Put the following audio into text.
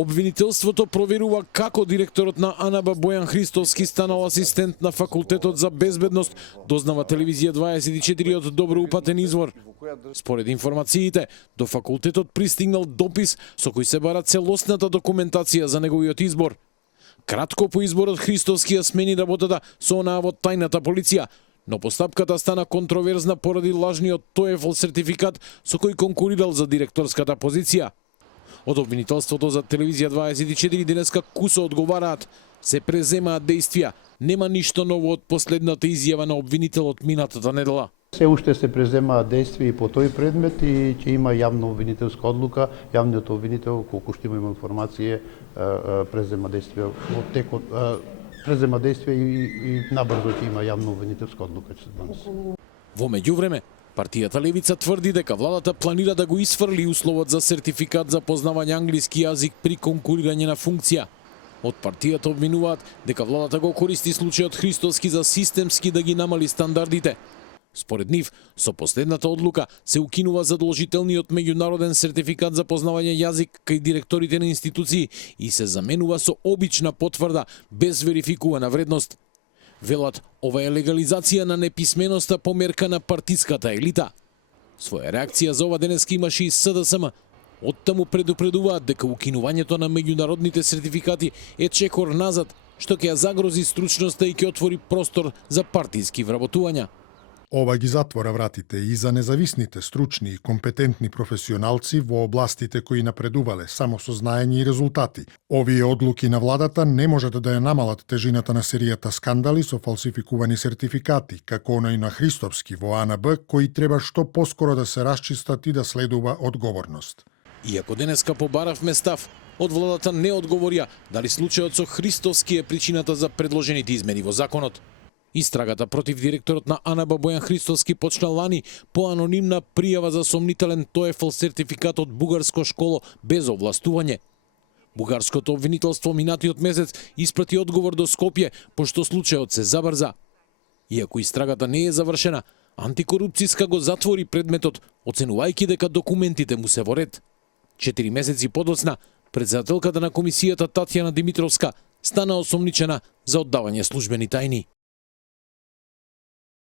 Обвинителството проверува како директорот на АНБ Бојан Христовски станал асистент на Факултетот за безбедност, дознава Телевизија 24 од добро упатен извор. Според информациите, до факултетот пристигнал допис со кој се бара целосната документација за неговиот избор. Кратко по изборот Христовски ја смени работата со онаа во тајната полиција, но постапката стана контроверзна поради лажниот TOEFL сертификат со кој конкурирал за директорската позиција. Од обвинителството за Телевизија 24 денеска кусо одговараат, се преземаат дејствија, нема ништо ново од последната изјава на обвинителот минатата недела. Се уште се преземаат дејствија и по тој предмет и ќе има јавна обвинителска одлука. Јавниот обвинител, колку што има информација, презема дејствија од текот, презема дејствија и набрзо ќе има јавна обвинителска одлука данас. Во меѓувреме, партијата Левица тврди дека владата планира да го исфрли условот за сертификат за познавање англиски јазик при конкурирање на функција. Од партијата обвинуваат дека владата го користи случајот Христовски за системски да ги намали стандардите. Според нив, со последната одлука се укинува задолжителниот меѓународен сертификат за познавање јазик кај директорите на институции и се заменува со обична потврда без верификувана вредност. Велат, ова е легализација на неписменоста по мерка на партиската елита. Своја реакција за ова денеска имаше и СДСМ. Оттаму предупредуваат дека укинувањето на меѓународните сертификати е чекор назад, што ќе ја загрози стручноста и ќе отвори простор за партиски вработувања. Ова ги затвора вратите и за независните, стручни и компетентни професионалци во областите кои напредувале само со знаење и резултати. Овие одлуки на владата не можат да ја намалат тежината на серијата скандали со фалсификувани сертификати, како оној на Христовски во АНБ, кои треба што поскоро да се расчистат и да следува одговорност. Иако денеска побаравме став, од владата не одговорија дали случајот со Христовски е причината за предложените измени во законот. Истрагата против директорот на АНБ Бојан Христовски почна лани по анонимна пријава за сомнителен TOEFL сертификат од бугарско школо без овластување. Бугарското обвинителство минатиот месец испрати одговор до Скопје, пошто случајот се забрза. Иако истрагата не е завршена, антикорупцијска го затвори предметот, оценувајќи дека документите му се во ред. 4 месеци подоцна, председателката на комисијата Татјана Димитровска стана осомничена за оддавање службени тајни.